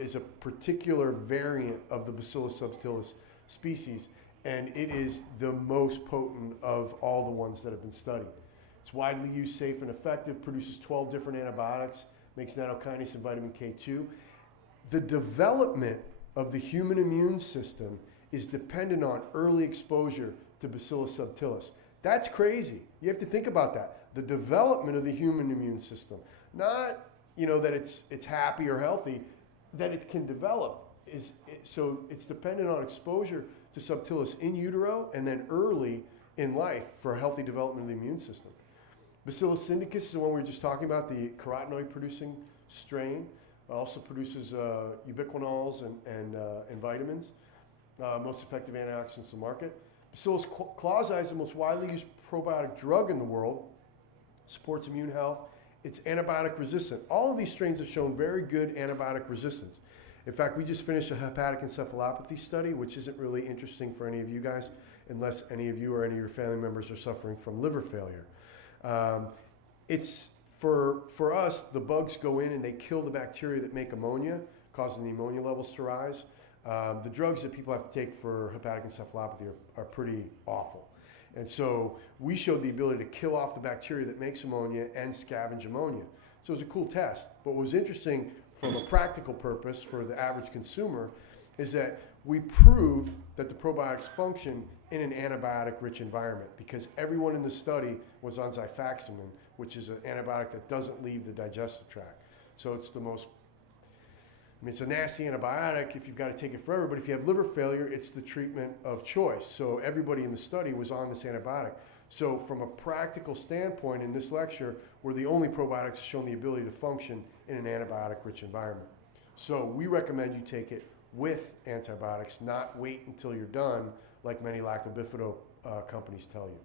is a particular variant of the Bacillus subtilis species, and it is the most potent of all the ones that have been studied. It's widely used, safe, and effective, produces 12 different antibiotics, makes nattokinase and vitamin K2. The development of the human immune system is dependent on early exposure to Bacillus subtilis. That's crazy. You have to think about that. The development of the human immune system, not that it's happy or healthy, that it can develop. So it's dependent on exposure to subtilis in utero and then early in life for a healthy development of the immune system. Bacillus indicus is the one we were just talking about, the carotenoid producing strain. Also produces ubiquinols and vitamins, most effective antioxidants in the market. Bacillus clausii is the most widely used probiotic drug in the world, supports immune health. It's antibiotic resistant. All of these strains have shown very good antibiotic resistance. In fact, we just finished a hepatic encephalopathy study, which isn't really interesting for any of you guys, unless any of you or any of your family members are suffering from liver failure. It's for us, the bugs go in and they kill the bacteria that make ammonia, causing the ammonia levels to rise. The drugs that people have to take for hepatic encephalopathy are pretty awful. And so we showed the ability to kill off the bacteria that makes ammonia and scavenge ammonia. So it was a cool test. But what was interesting from a practical purpose for the average consumer is that we proved that the probiotics function in an antibiotic-rich environment because everyone in the study was on xifaxan, which is an antibiotic that doesn't leave the digestive tract. So it's it's a nasty antibiotic if you've got to take it forever, but if you have liver failure, it's the treatment of choice. So everybody in the study was on this antibiotic. So from a practical standpoint in this lecture, we're the only probiotics that shown the ability to function in an antibiotic-rich environment. So we recommend you take it with antibiotics, not wait until you're done, like many lactobifido companies tell you.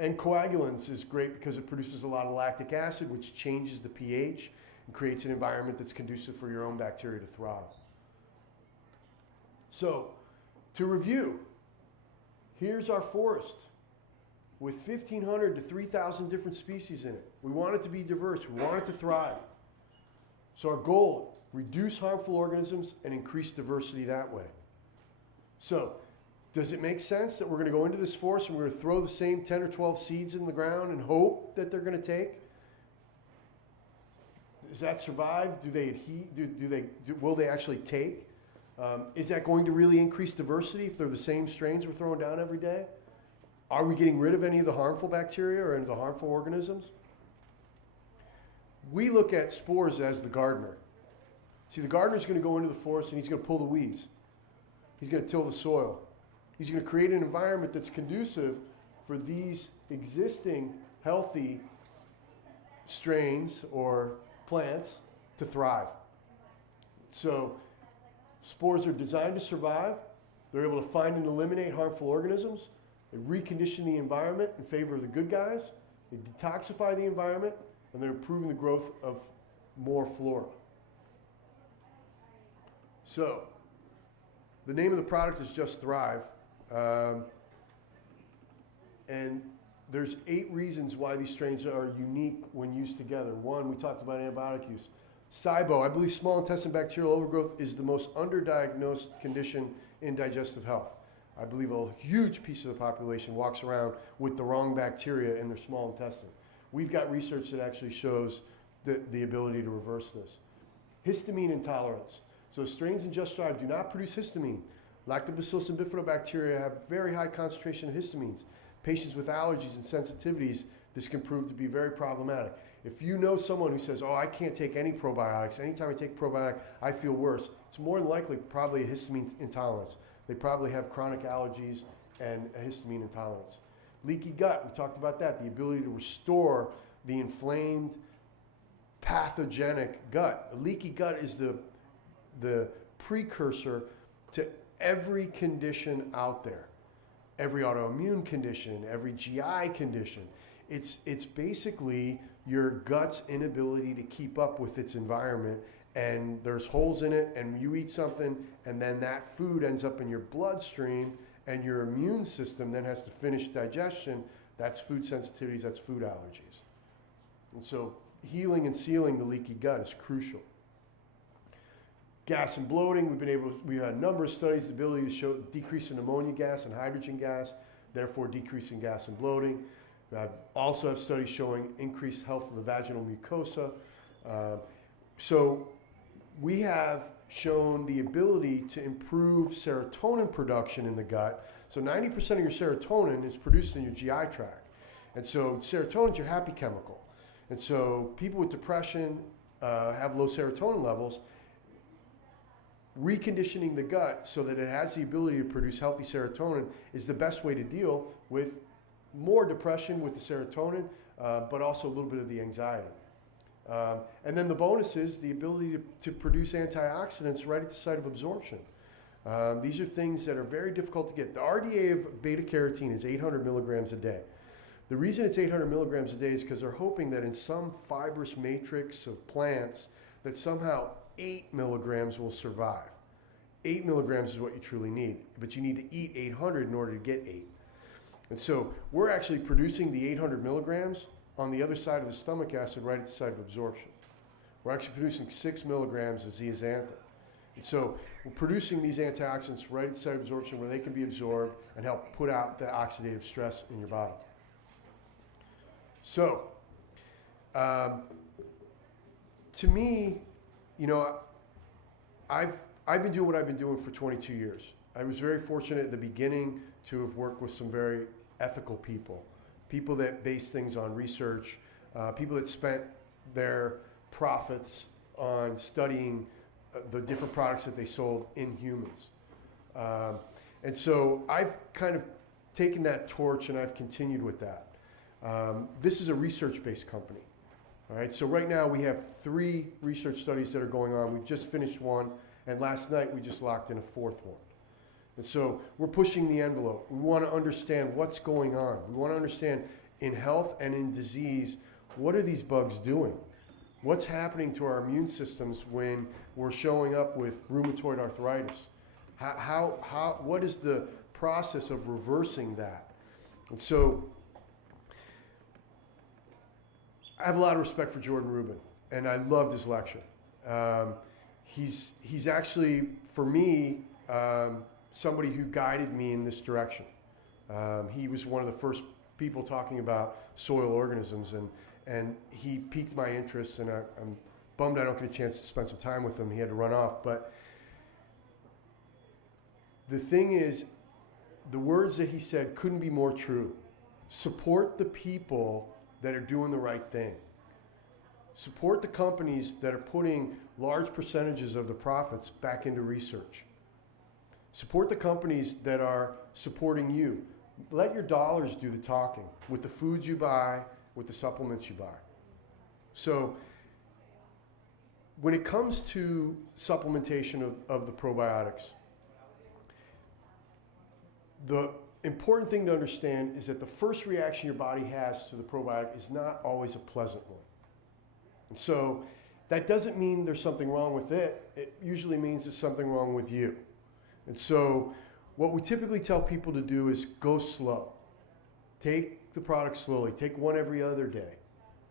And coagulants is great because it produces a lot of lactic acid, which changes the pH. and creates an environment that's conducive for your own bacteria to thrive. So, to review, here's our forest with 1,500 to 3,000 different species in it. We want it to be diverse. We want it to thrive. So our goal, reduce harmful organisms and increase diversity that way. So, does it make sense that we're going to go into this forest and we're going to throw the same 10 or 12 seeds in the ground and hope that they're going to take? Does that survive? Do they adhere? Will they actually take? Is that going to really increase diversity if they're the same strains we're throwing down every day? Are we getting rid of any of the harmful bacteria or any of the harmful organisms? We look at spores as the gardener. See, the gardener's going to go into the forest and he's going to pull the weeds. He's going to till the soil. He's going to create an environment that's conducive for these existing healthy strains or plants to thrive. So spores are designed to survive. They're able to find and eliminate harmful organisms. They recondition the environment in favor of the good guys. They detoxify the environment, and they're improving the growth of more flora. So, the name of the product is Just Thrive. And there's 8 reasons why these strains are unique when used together. One, we talked about antibiotic use. SIBO, I believe small intestine bacterial overgrowth is the most underdiagnosed condition in digestive health. I believe a huge piece of the population walks around with the wrong bacteria in their small intestine. We've got research that actually shows the ability to reverse this. Histamine intolerance. So strains in Just Thrive do not produce histamine. Lactobacillus and bifidobacteria have very high concentration of histamines. Patients with allergies and sensitivities, this can prove to be very problematic. If you know someone who says, oh, I can't take any probiotics, anytime I take a probiotic, I feel worse, it's more than likely probably a histamine intolerance. They probably have chronic allergies and a histamine intolerance. Leaky gut, we talked about that, the ability to restore the inflamed, pathogenic gut. A leaky gut is the precursor to every condition out there. Every autoimmune condition, every GI condition. It's basically your gut's inability to keep up with its environment, and there's holes in it, and you eat something, and then that food ends up in your bloodstream, and your immune system then has to finish digestion. That's food sensitivities, that's food allergies. And so healing and sealing the leaky gut is crucial. Gas and bloating, we've had a number of studies, the ability to show decrease in ammonia gas and hydrogen gas, therefore decreasing gas and bloating. We also have studies showing increased health of the vaginal mucosa. So we have shown the ability to improve serotonin production in the gut. So 90% of your serotonin is produced in your GI tract. And so serotonin is your happy chemical. And so people with depression have low serotonin levels. Reconditioning the gut so that it has the ability to produce healthy serotonin is the best way to deal with more depression with the serotonin, but also a little bit of the anxiety. And then the bonus is the ability to produce antioxidants right at the site of absorption. These are things that are very difficult to get. The RDA of beta carotene is 800 milligrams a day. The reason it's 800 milligrams a day is because they're hoping that in some fibrous matrix of plants that somehow 8 milligrams will survive. 8 milligrams is what you truly need, but you need to eat 800 in order to get 8. And so we're actually producing the 800 milligrams on the other side of the stomach acid right at the site of absorption. We're actually producing 6 milligrams of zeaxanthin. And so we're producing these antioxidants right at the site of absorption where they can be absorbed and help put out the oxidative stress in your body. So, to me, you know, I've been doing what I've been doing for 22 years. I was very fortunate at the beginning to have worked with some very ethical people, people that base things on research, people that spent their profits on studying the different products that they sold in humans. And so I've kind of taken that torch and I've continued with that. This is a research-based company. All right, so right now we have 3 research studies that are going on. We've just finished one, and last night we just locked in a 4th one. And so we're pushing the envelope. We want to understand what's going on. We want to understand in health and in disease, what are these bugs doing? What's happening to our immune systems when we're showing up with rheumatoid arthritis? What is the process of reversing that? And so I have a lot of respect for Jordan Rubin, and I loved his lecture. He's actually, for me, somebody who guided me in this direction. He was one of the first people talking about soil organisms, and he piqued my interest, and I'm bummed I don't get a chance to spend some time with him. He had to run off. But the thing is, the words that he said couldn't be more true. Support the people that are doing the right thing. Support the companies that are putting large percentages of the profits back into research. Support the companies that are supporting you. Let your dollars do the talking with the foods you buy, with the supplements you buy. So when it comes to supplementation of the probiotics, the important thing to understand is that the first reaction your body has to the probiotic is not always a pleasant one. And so that doesn't mean there's something wrong with it. It usually means there's something wrong with you. And so what we typically tell people to do is go slow. Take the product slowly. Take one every other day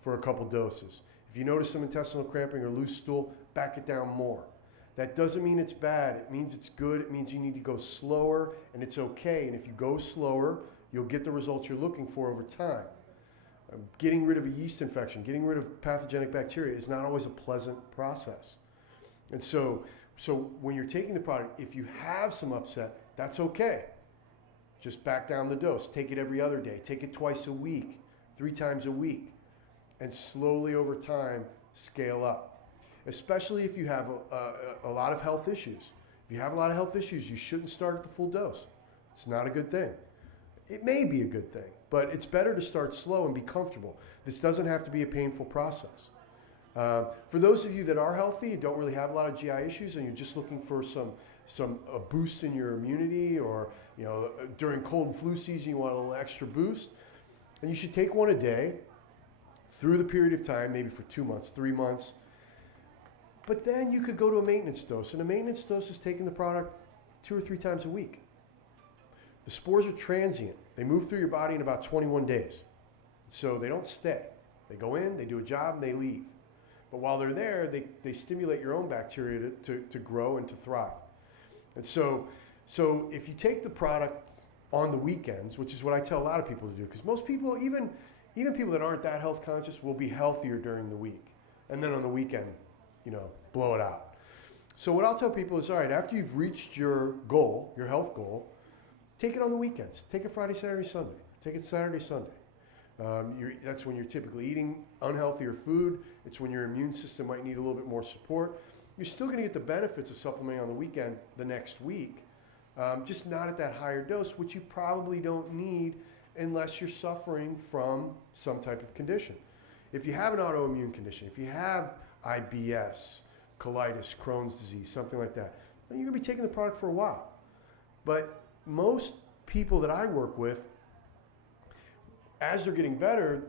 for a couple doses. If you notice some intestinal cramping or loose stool, back it down more. That doesn't mean it's bad. It means it's good. It means you need to go slower, and it's okay. And if you go slower, you'll get the results you're looking for over time. Getting rid of a yeast infection, getting rid of pathogenic bacteria is not always a pleasant process. And so when you're taking the product, if you have some upset, that's okay. Just back down the dose. Take it every other day. Take it twice a week, 3 times a week. And slowly over time, scale up. Especially if you have a lot of health issues. If you have a lot of health issues, you shouldn't start at the full dose. It's not a good thing. It may be a good thing, but it's better to start slow and be comfortable. This doesn't have to be a painful process. For those of you that are healthy, you don't really have a lot of GI issues, and you're just looking for a boost in your immunity, or during cold and flu season you want a little extra boost, and you should take one a day through the period of time, maybe for 2 months, 3 months. But then you could go to a maintenance dose, and a maintenance dose is taking the product 2 or 3 times a week. The spores are transient. They move through your body in about 21 days. So they don't stay. They go in, they do a job, and they leave. But while they're there, they stimulate your own bacteria to grow and to thrive. And so if you take the product on the weekends, which is what I tell a lot of people to do, because most people, even people that aren't that health conscious, will be healthier during the week. And then on the weekend, blow it out. So what I'll tell people is, all right, after you've reached your goal, your health goal, take it on the weekends. Take it Friday, Saturday, Sunday. Take it Saturday, Sunday. That's when you're typically eating unhealthier food. It's when your immune system might need a little bit more support. You're still going to get the benefits of supplementing on the weekend the next week, just not at that higher dose, which you probably don't need unless you're suffering from some type of condition. If you have an autoimmune condition, if you have IBS, colitis, Crohn's disease, something like that, then you're going to be taking the product for a while. But most people that I work with, as they're getting better,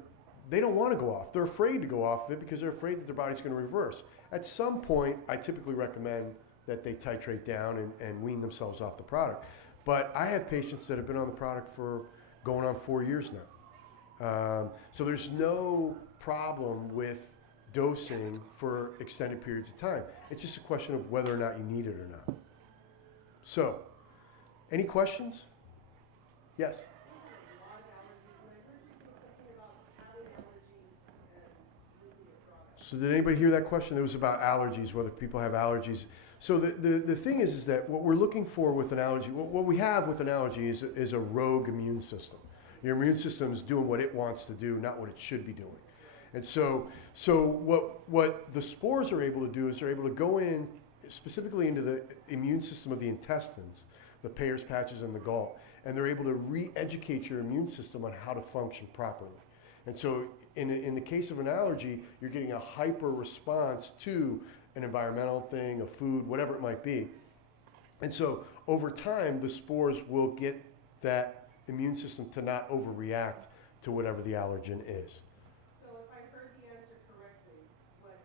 they don't want to go off. They're afraid to go off of it because they're afraid that their body's going to reverse. At some point, I typically recommend that they titrate down and wean themselves off the product. But I have patients that have been on the product for going on 4 years now. So there's no problem with dosing for extended periods of time. It's just a question of whether or not you need it or not. So, any questions? Yes? So did anybody hear that question? It was about allergies, whether people have allergies. So the thing is that what we're looking for with an allergy, what we have with an allergy is a rogue immune system. Your immune system is doing what it wants to do, not what it should be doing. And so what the spores are able to do is they're able to go in specifically into the immune system of the intestines, the Peyer's patches and the gall, and they're able to re-educate your immune system on how to function properly. And so in the case of an allergy, you're getting a hyper response to an environmental thing, a food, whatever it might be. And so over time, the spores will get that immune system to not overreact to whatever the allergen is. So if I heard the answer correctly, what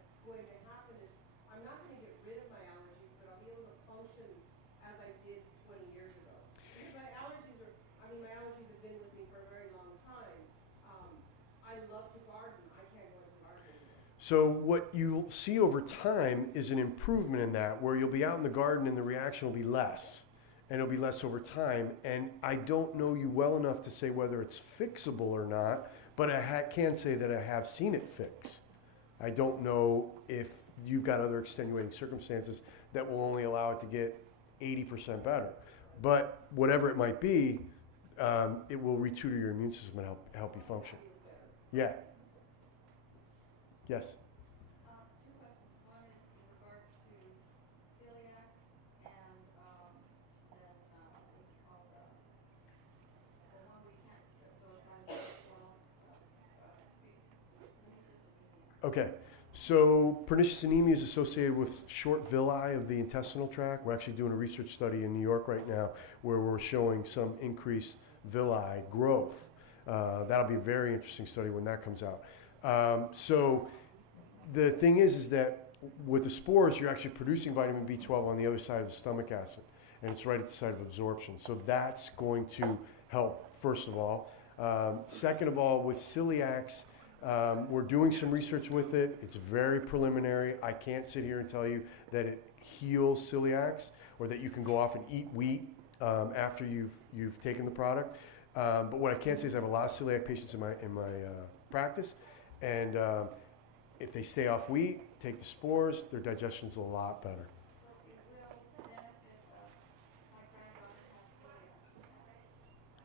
So what you'll see over time is an improvement in that, where you'll be out in the garden and the reaction will be less, and it'll be less over time. And I don't know you well enough to say whether it's fixable or not, but I can say that I have seen it fix. I don't know if you've got other extenuating circumstances that will only allow it to get 80% better. But whatever it might be, it will retutor your immune system and help you function. Yeah. Yes. Two questions. One is in regards to celiacs and then also the one we can't go down as well. Okay. So pernicious anemia is associated with short villi of the intestinal tract. We're actually doing a research study in New York right now where we're showing some increased villi growth. That'll be a very interesting study when that comes out. So the thing is that with the spores, you're actually producing vitamin B12 on the other side of the stomach acid, and it's right at the site of absorption. So that's going to help, first of all. Second of all, with celiacs, we're doing some research with it. It's very preliminary. I can't sit here and tell you that it heals celiacs or that you can go off and eat wheat after you've taken the product. But what I can say is I have a lot of celiac patients in my practice, and if they stay off wheat, take the spores, their digestion's a lot better.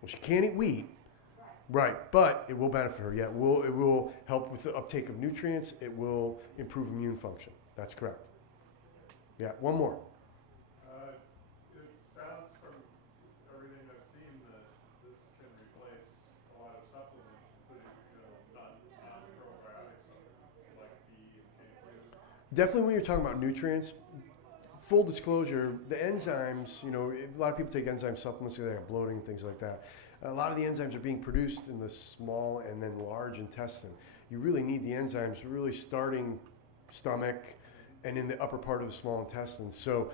Well, she can't eat wheat, right? But it will benefit her. Yeah, it will help with the uptake of nutrients. It will improve immune function. That's correct. Yeah, one more. It sounds from everything I've seen that this can replace a lot of supplements, including non-probiotics like B and K2. Definitely when you're talking about nutrients, full disclosure, the enzymes, a lot of people take enzyme supplements because they have bloating and things like that. A lot of the enzymes are being produced in the small and then large intestine. You really need the enzymes really starting stomach and in the upper part of the small intestine. So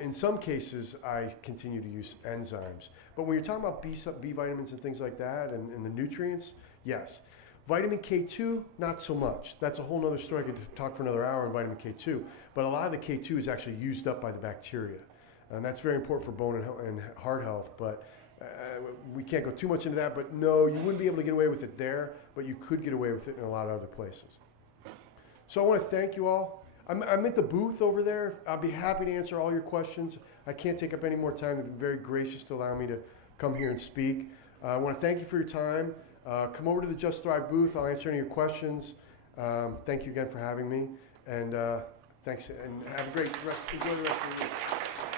in some cases, I continue to use enzymes. But when you're talking about B vitamins and things like that and the nutrients, yes. Vitamin K2, not so much. That's a whole other story. I could talk for another hour on vitamin K2. But a lot of the K2 is actually used up by the bacteria. And that's very important for bone and heart health. But we can't go too much into that. But no, you wouldn't be able to get away with it there. But you could get away with it in a lot of other places. So I want to thank you all. I'm at the booth over there. I'll be happy to answer all your questions. I can't take up any more time. They've been very gracious to allow me to come here and speak. I want to thank you for your time. Come over to the Just Thrive booth. I'll answer any of your questions. Thank you again for having me. And thanks. And have a great rest. Enjoy the rest of your week.